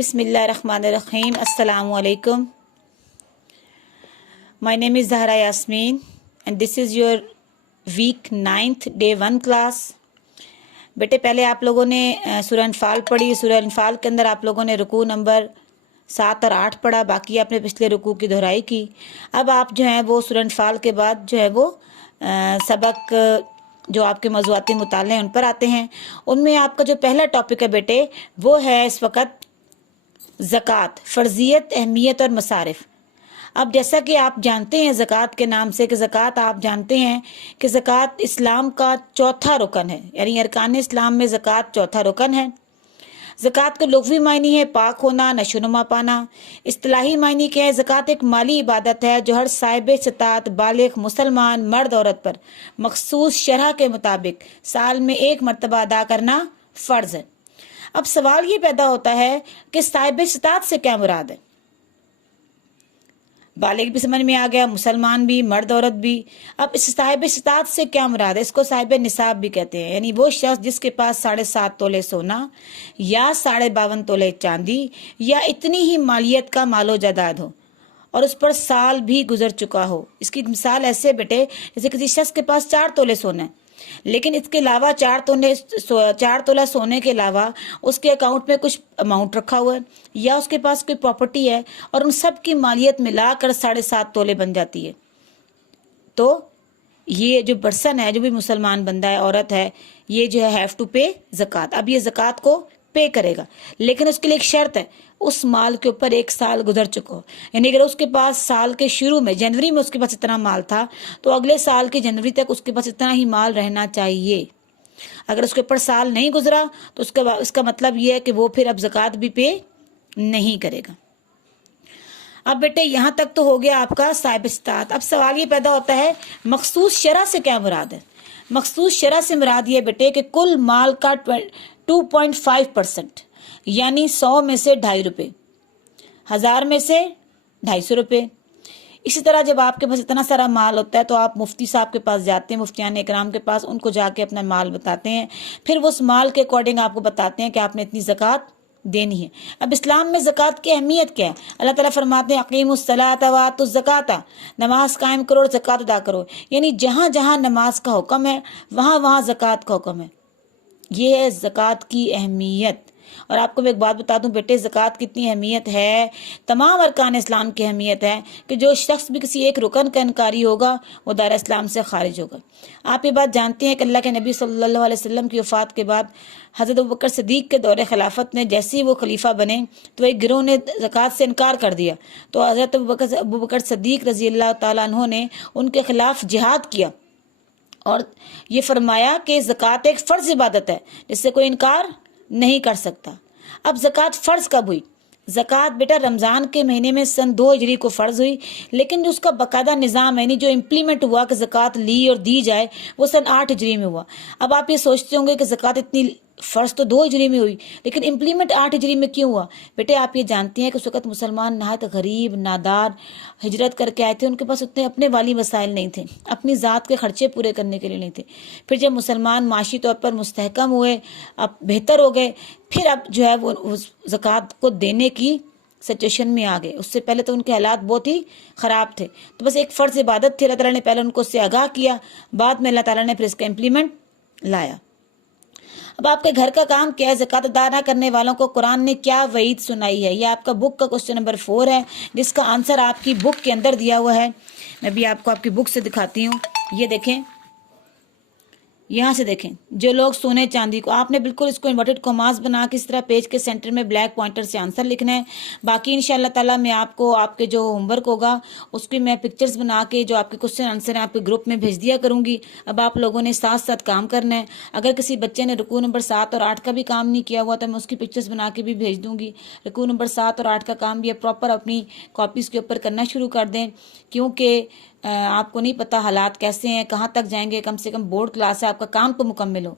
Bismillahirrahmanirrahim. Assalamu alaikum. My name is Zahra Yasmin and this is your week 9th day 1 class. बेटे पहले आप लोगों ने सूरह अनफाल पढ़ी। सूरह अनफाल के अंदर आप लोगों ने रुकू नंबर 7 और 8 पढ़ा, बाकी आपने पिछले रुकू की दोहराई की। अब आप जो है वो सूरह अनफाल के बाद जो है वो सबक जो आपके मौज़ूआती मुताले हैं उन पर आते हैं। उनमें आपका जो पहला टॉपिक है बेटे वो है इस वक्त ज़कात, फ़र्ज़ियत, अहमियत और मसारिफ़। अब जैसा कि आप जानते हैं ज़कात के नाम से कि ज़कात आप जानते हैं कि ज़कात इस्लाम का चौथा रुकन है, यानी अरकान इस्लाम में ज़कात चौथा रुकन है। ज़कात का लुग़वी मायनी है पाक होना, नशोनुमा पाना। इस्तिलाही मायनी क्या है? ज़कात एक माली इबादत है जो हर साहिब इस्तात बालिग़ मुसलमान मर्द औरत पर मखसूस शरह के मुताबिक साल में एक मरतबा अदा करना फ़र्ज़ है। अब सवाल ये पैदा होता है कि साहिब इस्तात से क्या मुराद है? बालिग भी समझ में आ गया, मुसलमान भी, मर्द औरत भी। अब इस साहिब इस्तात से क्या मुराद है? इसको साहिब निसाब भी कहते हैं, यानी वो शख्स जिसके पास 7.5 तोले सोना या 52.5 तोले चांदी या इतनी ही मालियत का मालो जायदाद हो और उस पर साल भी गुजर चुका हो। इसकी मिसाल ऐसे बेटे जैसे किसी शख्स के पास 4 तोले सोना है, लेकिन इसके अलावा 4 तोला सोने के अलावा उसके अकाउंट में कुछ अमाउंट रखा हुआ है या उसके पास कोई प्रॉपर्टी है और उन सब की मालियत मिलाकर 7.5 तोले बन जाती है। तो ये जो पर्सन है, जो भी मुसलमान बंदा है, औरत है, ये जो है हैव टू पे ज़कात। अब ये ज़कात को पे करेगा, लेकिन उसके लिए एक शर्त है, उस माल के ऊपर 1 साल गुजर चुका हो। यानी अगर उसके पास साल के शुरू में जनवरी में उसके पास इतना माल था तो अगले साल की जनवरी तक उसके पास इतना ही माल रहना चाहिए। अगर उसके ऊपर साल नहीं गुजरा तो उसका मतलब ये है कि वो फिर अब ज़कात भी पे नहीं करेगा। अब बेटे यहाँ तक तो हो गया आपका साहिब इस्तात। अब सवाल ये पैदा होता है मखसूस शरह से क्या मुराद है? मखसूस शरह से मुराद ये बेटे कि कुल माल का 2.5% यानी 100 में से 2.5 रुपये, 1000 में से 250 रुपये। इसी तरह जब आपके पास इतना सारा माल होता है तो आप मुफ्ती साहब के पास जाते हैं, मुफ्तियान इकराम के पास, उनको जाके अपना माल बताते हैं, फिर वो उस माल के अकॉर्डिंग आपको बताते हैं कि आपने इतनी ज़कात देनी है। अब इस्लाम में ज़कात की अहमियत क्या है? अल्लाह ताला फरमाते हैं अक़ीमुस्सलात व आतुज़ ज़कात, नमाज कायम करो और ज़कात अदा करो। यानी जहाँ जहाँ नमाज का हुक्म है वहाँ वहाँ ज़कात का हुक्म है। ये है ज़कात की अहमियत। और आपको मैं एक बात बता दूं बेटे, ज़कात कितनी अहमियत है, तमाम अरकान इस्लाम की अहमियत है कि जो शख्स भी किसी एक रुकन का इनकारी होगा वो दायरा इस्लाम से खारिज होगा। आप ये बात जानते हैं कि अल्लाह के नबी सल्लल्लाहु अलैहि वसल्लम की वफ़ात के बाद हज़रत अबू बकर सिद्दीक़ के दौरे खिलाफत में जैसे ही वो खलीफा बने तो एक गिरोह ने ज़कात से इनकार कर दिया। तो हज़रत अबू बकर सिद्दीक़ रज़ी अल्लाह तआला अन्हु ने उनके खिलाफ जिहाद किया और ये फरमाया कि ज़कात एक फ़र्ज़ इबादत है जिससे कोई इनकार नहीं कर सकता। अब ज़कात फ़र्ज़ कब हुई? ज़कात बेटा रमज़ान के महीने में सन 2 हिजरी को फ़र्ज़ हुई, लेकिन जो उसका बाकायदा निज़ाम है, यानी जो इम्प्लीमेंट हुआ कि ज़कात ली और दी जाए, वो सन 8 हिजरी में हुआ। अब आप ये सोचते होंगे कि ज़कात इतनी फ़र्ज़ तो 2 हिजरी में हुई, लेकिन इम्प्लीमेंट 8 हिजरी में क्यों हुआ? बेटे आप ये जानते हैं कि उस वक़्त मुसलमान नहायत गरीब नादार हिजरत करके आए थे, उनके पास उतने अपने वाली वसाइल नहीं थे, अपनी ज़ात के खर्चे पूरे करने के लिए नहीं थे। फिर जब मुसलमान माशी तौर पर मुस्तहकम हुए, अब बेहतर हो गए, फिर अब जो है वो ज़कात को देने की सिचुएशन में आ गए। उससे पहले तो उनके हालात बहुत ही ख़राब थे। तो बस एक फ़र्ज़ इबादत थी, अल्लाह ताला ने पहले उनको उससे आगाह किया, बाद में अल्लाह ताला ने फिर इसका इम्प्लीमेंट लाया। अब आपके घर का काम क्या है? ज़कात अदा न करने वालों को कुरान ने क्या वईद सुनाई है? ये आपका बुक का क्वेश्चन नंबर 4 है, जिसका आंसर आपकी बुक के अंदर दिया हुआ है। मैं भी आपको आपकी बुक से दिखाती हूँ। ये देखें, यहाँ से देखें, जो लोग सोने चांदी को, आपने बिल्कुल इसको इन्वर्टेड कॉमास बना के इस तरह पेज के सेंटर में ब्लैक पॉइंटर से आंसर लिखना है। बाकी इंशाल्लाह ताला मैं आपको आपके जो होमवर्क होगा उसकी मैं पिक्चर्स बना के जो आपके क्वेश्चन आंसर हैं आपके ग्रुप में भेज दिया करूँगी। अब आप लोगों ने साथ साथ काम करना है। अगर किसी बच्चे ने रुकू नंबर 7 और 8 का भी काम नहीं किया हुआ तो मैं उसकी पिक्चर्स बना के भी भेज दूँगी। रुकू नंबर 7 और 8 का काम भी प्रॉपर अपनी कॉपीज़ के ऊपर करना शुरू कर दें, क्योंकि आपको नहीं पता हालात कैसे हैं, कहाँ तक जाएंगे। कम से कम बोर्ड क्लास है, आपका काम तो मुकम्मल हो।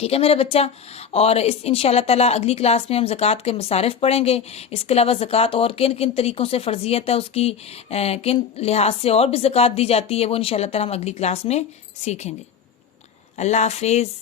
ठीक है मेरा बच्चा। और इस इंशाल्लाह ताला अगली क्लास में हम ज़कात के मसारिफ़ पढ़ेंगे। इसके अलावा ज़कात और किन किन तरीक़ों से फ़र्ज़ियत है, उसकी किन लिहाज से और भी ज़कात दी जाती है, वो इंशाल्लाह ताला हम अगली क्लास में सीखेंगे। अल्लाह हाफिज़।